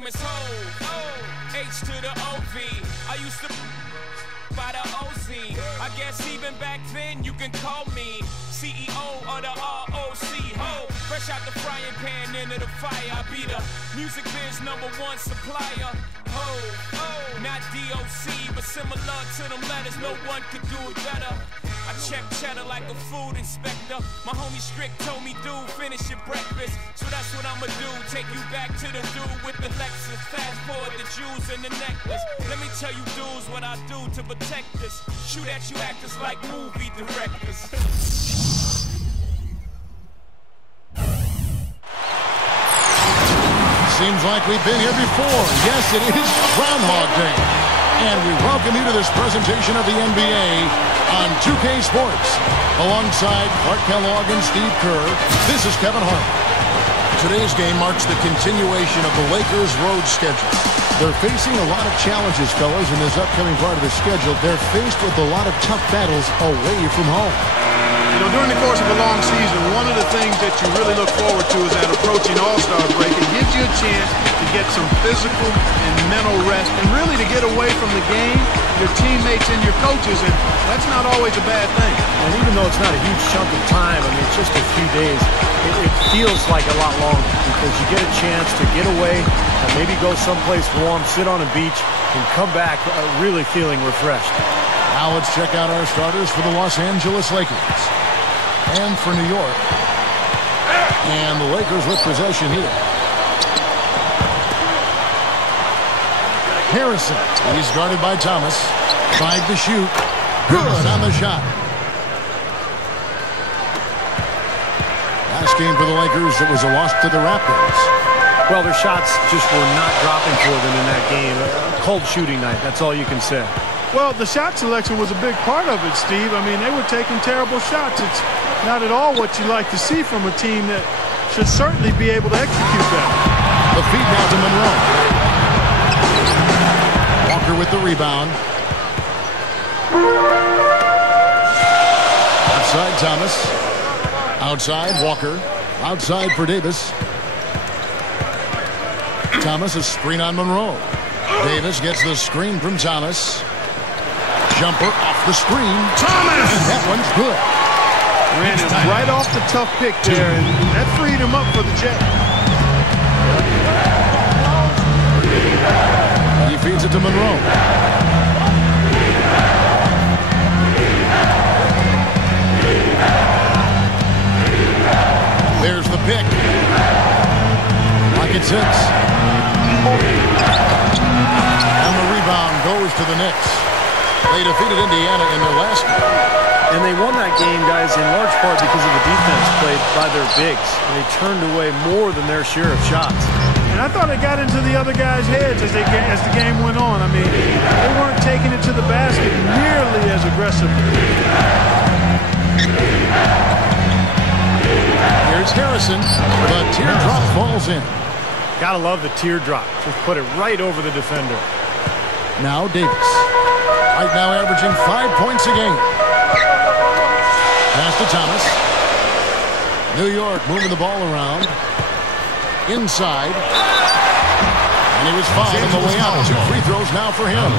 name is Ho, H to the OV. I used to by the OZ. I guess even back then you can call me CEO of the ROC. Ho, fresh out the frying pan into the fire. I be the music biz #1 supplier. Ho, not DOC, but similar to them letters. No one could do it better. I check cheddar like a food inspector. My homie Strick told me, dude, finish your breakfast. So that's what I'ma do. Take you back to the dude with the Lexus. Fast forward the jewels and the necklace. Let me tell you dudes what I do to protect us. Shoot at you actors like movie directors. Seems like we've been here before. Yes, it is Groundhog Day. And we welcome you to this presentation of the NBA on 2K Sports. Alongside Clark Kellogg and Steve Kerr, this is Kevin Hart. Today's game marks the continuation of the Lakers' road schedule. They're facing a lot of challenges, fellas, in this upcoming part of the schedule. They're faced with a lot of tough battles away from home. You know, during the course of a long season, one of the things that you really look forward to is that approaching All-Star break. It gives you a chance to get some physical and mental rest and really to get away from the game, your teammates and your coaches, and that's not always a bad thing. And even though it's not a huge chunk of time, I mean, it's just a few days, it feels like a lot longer because you get a chance to get away and maybe go someplace warm, sit on a beach, and come back really feeling refreshed. Now let's check out our starters for the Los Angeles Lakers. And for New York. And the Lakers with possession here. Harrison. He's guarded by Thomas. Tried to shoot. Good on the shot. Last game for the Lakers, it was a loss to the Raptors. Well, their shots just were not dropping for them in that game. A cold shooting night, that's all you can say. Well, the shot selection was a big part of it, Steve. I mean, they were taking terrible shots. It's not at all what you like to see from a team that should certainly be able to execute that. The feed now to Monroe. Walker with the rebound. Outside Thomas. Outside Walker. Outside for Davis. Thomas, a screen on Monroe. Davis gets the screen from Thomas. Jumper off the screen. Thomas! And that one's good. Ran him right off the tough pick there, and that freed him up for the Jet. He feeds it to Monroe. There's the pick. Pocket 6. And the rebound goes to the Knicks. They defeated Indiana in their last game. And they won that game, guys, in large part because of the defense played by their bigs. They turned away more than their share of shots. And I thought it got into the other guys' heads as the game went on. I mean, they weren't taking it to the basket nearly as aggressively. Here's Harrison. The teardrop falls in. Gotta love the teardrop. Just put it right over the defender. Now Davis. Right now averaging 5 points a game. Pass to Thomas. New York moving the ball around. Inside. And he was fouled on the way out. 2 free throws now for him.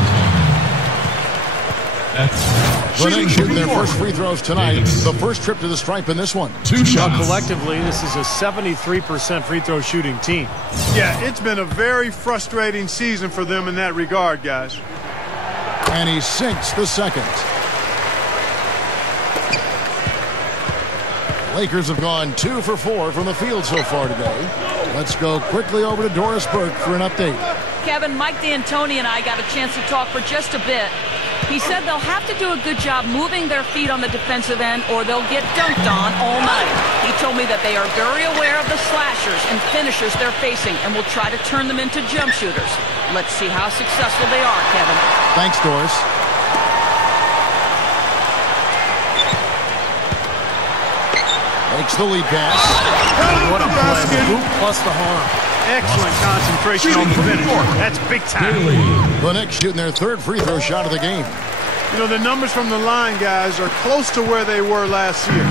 The Knicks shooting their first free throws tonight. The first trip to the stripe in this one. 2 shots. Collectively, this is a 73% free throw shooting team. Yeah, it's been a very frustrating season for them in that regard, guys. And he sinks the second. Lakers have gone 2 for 4 from the field so far today. Let's go quickly over to Doris Burke for an update. Kevin, Mike D'Antoni and I got a chance to talk for just a bit. He said they'll have to do a good job moving their feet on the defensive end or they'll get dunked on all night. He told me that they are very aware of the slashers and finishers they're facing and will try to turn them into jump shooters. Let's see how successful they are, Kevin. Thanks, Doris. Makes the lead pass. What a play. The hoop plus the harm. Excellent concentration on the finish. That's big time. The Knicks shooting their 3rd free throw shot of the game. You know, the numbers from the line, guys, are close to where they were last year.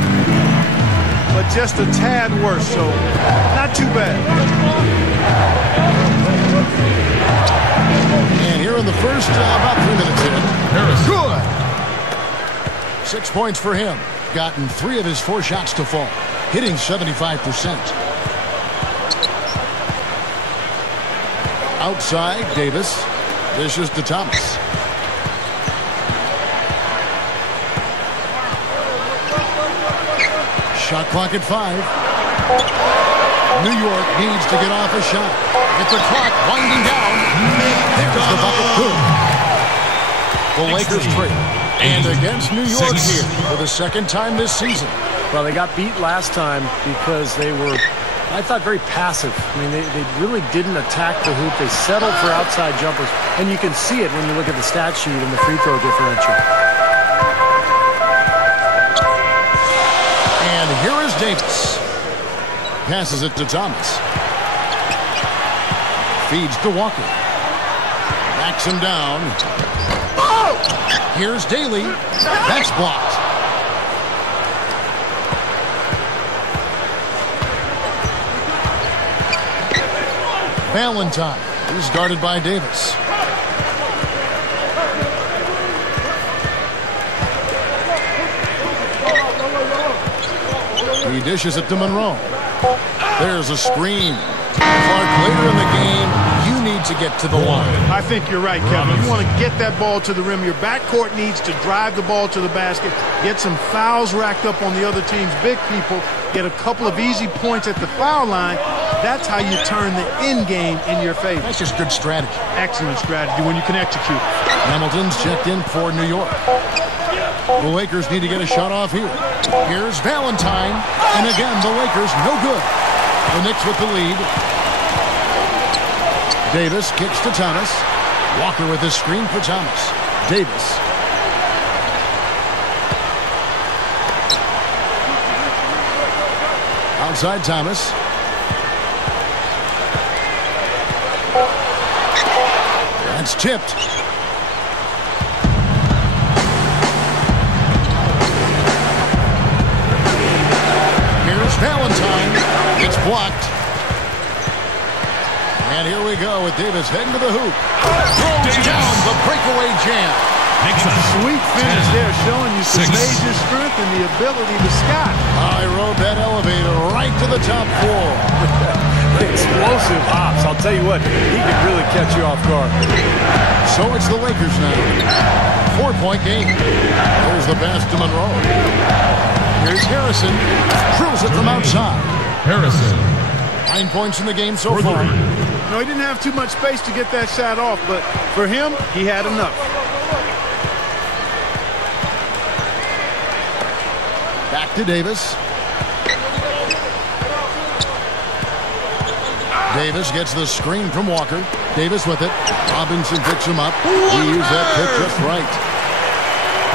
But just a tad worse, so not too bad. Just about 3 minutes in. Good. 6 points for him. Gotten 3 of his 4 shots to fall. Hitting 75%. Outside, Davis. Dishes to Thomas. Shot clock at 5. New York needs to get off a shot. Get the clock winding down. There's the bucket. Good. The Lakers trail. And against New York here for the second time this season. Well, they got beat last time because they were, I thought, very passive. I mean, they really didn't attack the hoop. They settled for outside jumpers. And you can see it when you look at the stat sheet and the free throw differential. And here is Davis. Passes it to Thomas. Feeds to Walker. Backs him down. Oh! Here's Daly. That's blocked. Valentine. He's guarded by Davis. He dishes it to Monroe. There's a screen. Clark, later in the game, you need to get to the line. I think you're right, Kevin. You want to get that ball to the rim. Your backcourt needs to drive the ball to the basket, get some fouls racked up on the other team's big people, get a couple of easy points at the foul line. That's how you turn the end game in your favor. That's just good strategy. Excellent strategy when you can execute. Hamilton's checked in for New York. The Lakers need to get a shot off here. Here's Valentine. And again, the Lakers no good. The Knicks with the lead. Davis kicks to Thomas. Walker with the screen for Thomas. Davis. Outside Thomas. That's tipped. Here's Valentine. It's blocked. And here we go with Davis heading to the hoop. Throws down the breakaway jam. Sweet finish there, showing you some major strength and the ability to sky. I rode that elevator right to the top floor. Explosive hops. I'll tell you what, he can really catch you off guard. So it's the Lakers now. 4-point game. There's the pass to Monroe. Here's Harrison. Drills it from outside. Harrison. 9 points in the game so far. No, he didn't have too much space to get that shot off, but for him, he had enough. Back to Davis. Davis gets the screen from Walker. Davis with it. Robinson picks him up. He used that pick just right.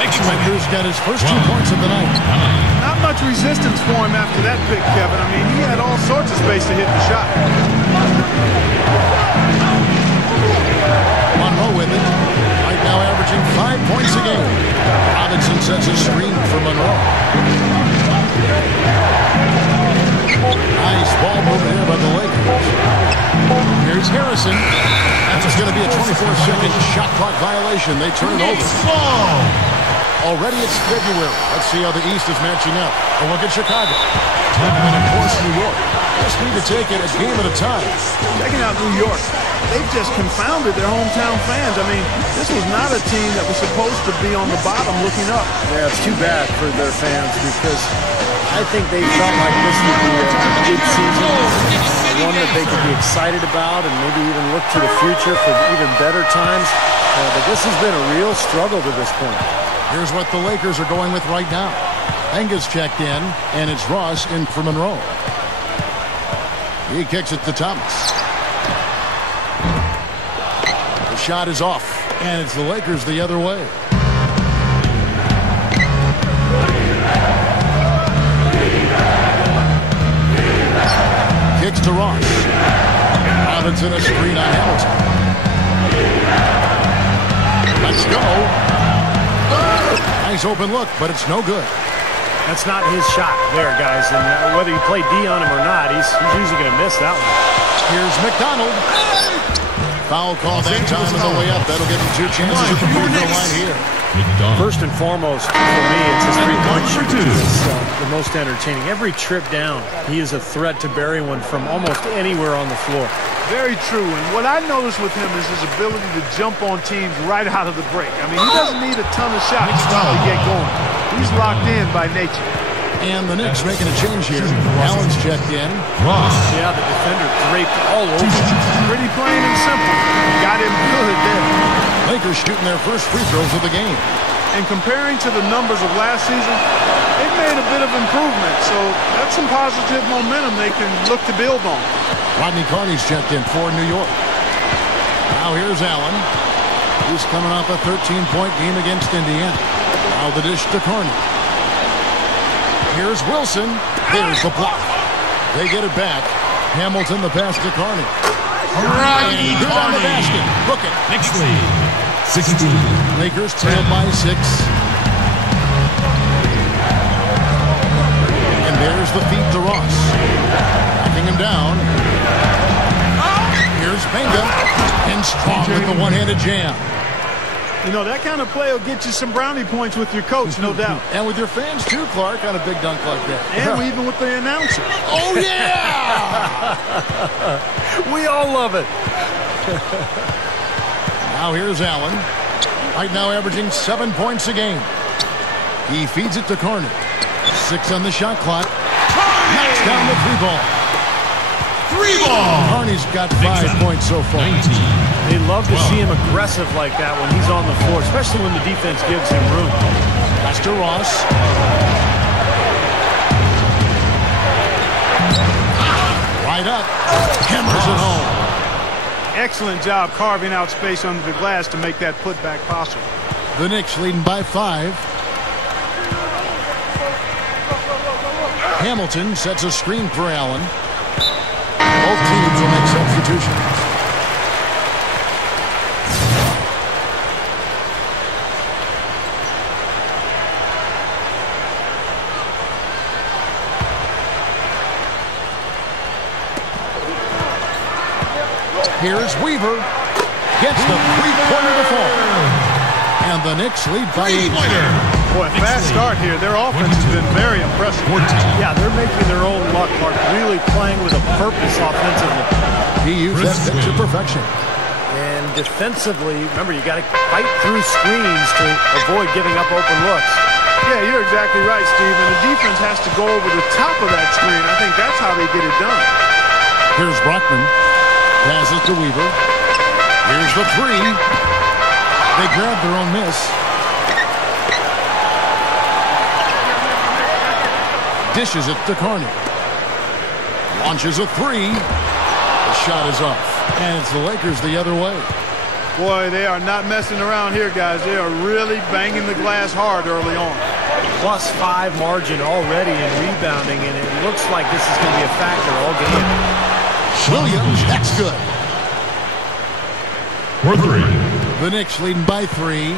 Lakers got his first 2 points of the night. Not much resistance for him after that pick, Kevin. I mean, he had all sorts of space to hit the shot. Monroe with it. Right now averaging 5 points a game. Robinson sets a screen for Monroe. Nice ball movement here by the Lakers. Here's Harrison. That's going to be a 24-second shot clock violation. They turn it over. Already it's February. Let's see how the East is matching up. A look at Chicago. And of course, New York. Just need to take it a game at a time. Checking out New York. They've just confounded their hometown fans. I mean, this was not a team that was supposed to be on the bottom looking up. Yeah, it's too bad for their fans because I think they felt like this would be a good season, one that they could be excited about and maybe even look to the future for even better times. But this has been a real struggle to this point. Here's what the Lakers are going with right now. Enga's checked in, and it's Ross in for Monroe. He kicks it to Thomas. The shot is off, and it's the Lakers the other way. Kicks to Ross. Robinson a screen on Hamilton. Let's go. Nice open look, but it's no good. That's not his shot there, guys. And whether you play D on him or not, he's usually going to miss that one. Here's McDonald. Foul call that time on the way up. That'll give him 2 chances at the free throw line here. First and foremost, for me, it's his three-point shooting. It's the most entertaining. Every trip down, he is a threat to bury one from almost anywhere on the floor. Very true. And what I noticed with him is his ability to jump on teams right out of the break. I mean, he doesn't need a ton of shots to get going. He's locked in by nature. And the Knicks making a change here. Allen's checked in. Yeah, the defender draped all over. Pretty plain and simple. Got him good there. Lakers shooting their first free throws of the game. And comparing to the numbers of last season, they've made a bit of improvement. So that's some positive momentum they can look to build on. Rodney Carney's checked in for New York. Now here's Allen. He's coming off a 13-point game against Indiana. Now the dish to Carney. Here's Wilson. There's the block. They get it back. Hamilton the pass to Carney. Rodney Good on the basket. Book it. Knicks lead 16. Lakers trail by 6. And there's the feed to Ross. Knocking him down. Here's Benga. And Strong with the one-handed jam. You know, that kind of play will get you some brownie points with your coach, no doubt. And with your fans, too, Clark, on a big dunk like that. And even with the announcers. Oh, yeah! We all love it. Now here's Allen. Right now averaging 7 points a game. He feeds it to Carney. 6 on the shot clock. Knocks down the 3-ball. 3-ball. Carney's got 5 points so far. 19. They love to see him aggressive like that when he's on the floor, especially when the defense gives him room. Pass to Ross. Right up. Hammers it home. Excellent job carving out space under the glass to make that putback possible. The Knicks leading by 5. Hamilton sets a screen for Allen. Both teams will make substitutions. Here's Weaver. Gets the three-pointer to fall. And the Knicks lead by 8. Boy, fast start here. Their offense has been very impressive. 14. Yeah, they're making their own luck, Mark, really playing with a purpose offensively. He used that to perfection. And defensively, remember, you got to fight through screens to avoid giving up open looks. Yeah, you're exactly right, Steve. And the defense has to go over the top of that screen. I think that's how they get it done. Here's Brockman. Passes to Weaver. Here's the 3. They grab their own miss. Dishes it to Carney. Launches a 3. The shot is off. And it's the Lakers the other way. Boy, they are not messing around here, guys. They are really banging the glass hard early on. +5 margin already in rebounding, and it looks like this is going to be a factor all game. Williams, that's good. For 3. The Knicks leading by 3.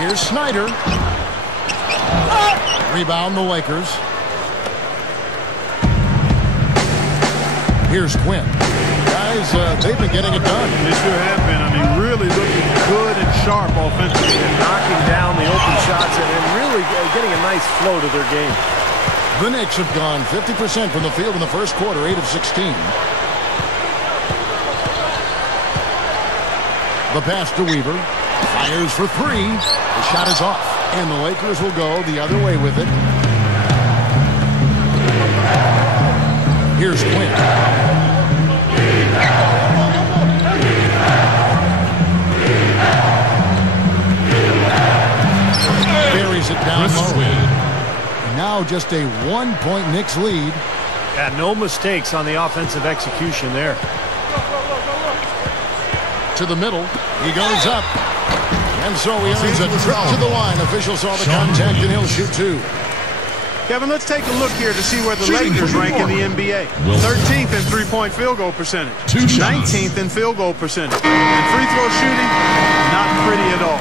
Here's Snyder. Rebound the Lakers. Here's Quinn. Guys, they've been getting it done. They sure have been. I mean, really looking good and sharp offensively. And knocking down the open shots and really getting a nice flow to their game. The Knicks have gone 50% from the field in the first quarter, 8 of 16. The pass to Weaver. Fires for 3. The shot is off. And the Lakers will go the other way with it. Here's Quinn. Buries it down low. Now just a 1-point Knicks lead. Yeah, no mistakes on the offensive execution there. To the middle. He goes up. And so he earns a trip to the line. Officials saw the contact and he'll shoot 2. Kevin, let's take a look here to see where the Lakers rank in the NBA. 13th in three-point field goal percentage. 19th in field goal percentage. And free throw shooting, not pretty at all.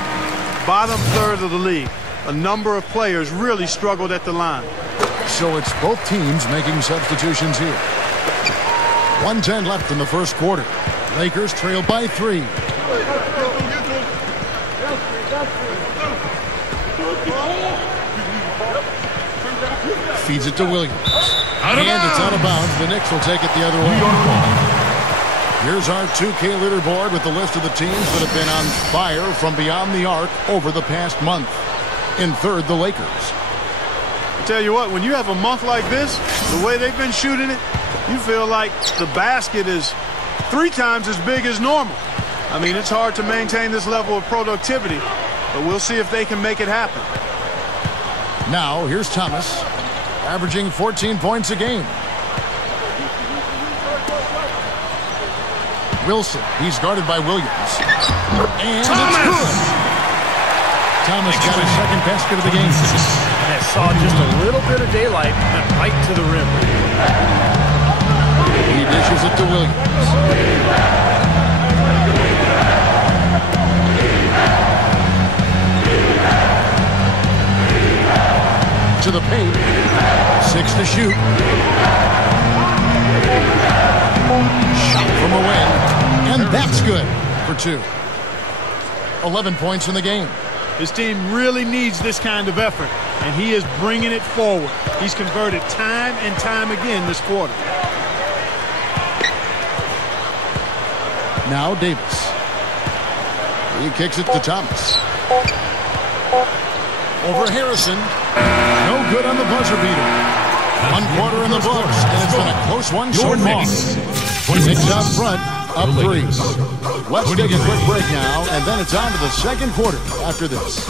Bottom third of the league. a number of players really struggled at the line. So it's both teams making substitutions here. 1:10 left in the first quarter. Lakers trail by 3. Feeds it to Williams. And it's out of bounds. The Knicks will take it the other way. Here's our 2K leaderboard with the list of the teams that have been on fire from beyond the arc over the past month. In third, the Lakers. I tell you what, when you have a month like this, the way they've been shooting it, you feel like the basket is 3 times as big as normal. I mean, it's hard to maintain this level of productivity, but we'll see if they can make it happen. Now, here's Thomas, averaging 14 points a game. Wilson, he's guarded by Williams. And Thomas! It's good! Thomas got his second basket of the game. And I saw just a little bit of daylight went right to the rim. He dishes it to Williams. To the paint. 6 to shoot. Shot from away. And that's good for 2. 11 points in the game. His team really needs this kind of effort, and he is bringing it forward. He's converted time and time again this quarter. Now Davis. He kicks it to Thomas. Over Harrison. No good on the buzzer beater. 1 quarter in the books, and it's been a close one so far. Knicks out front, up 3. Let's take a quick break now, and then it's on to the second quarter after this.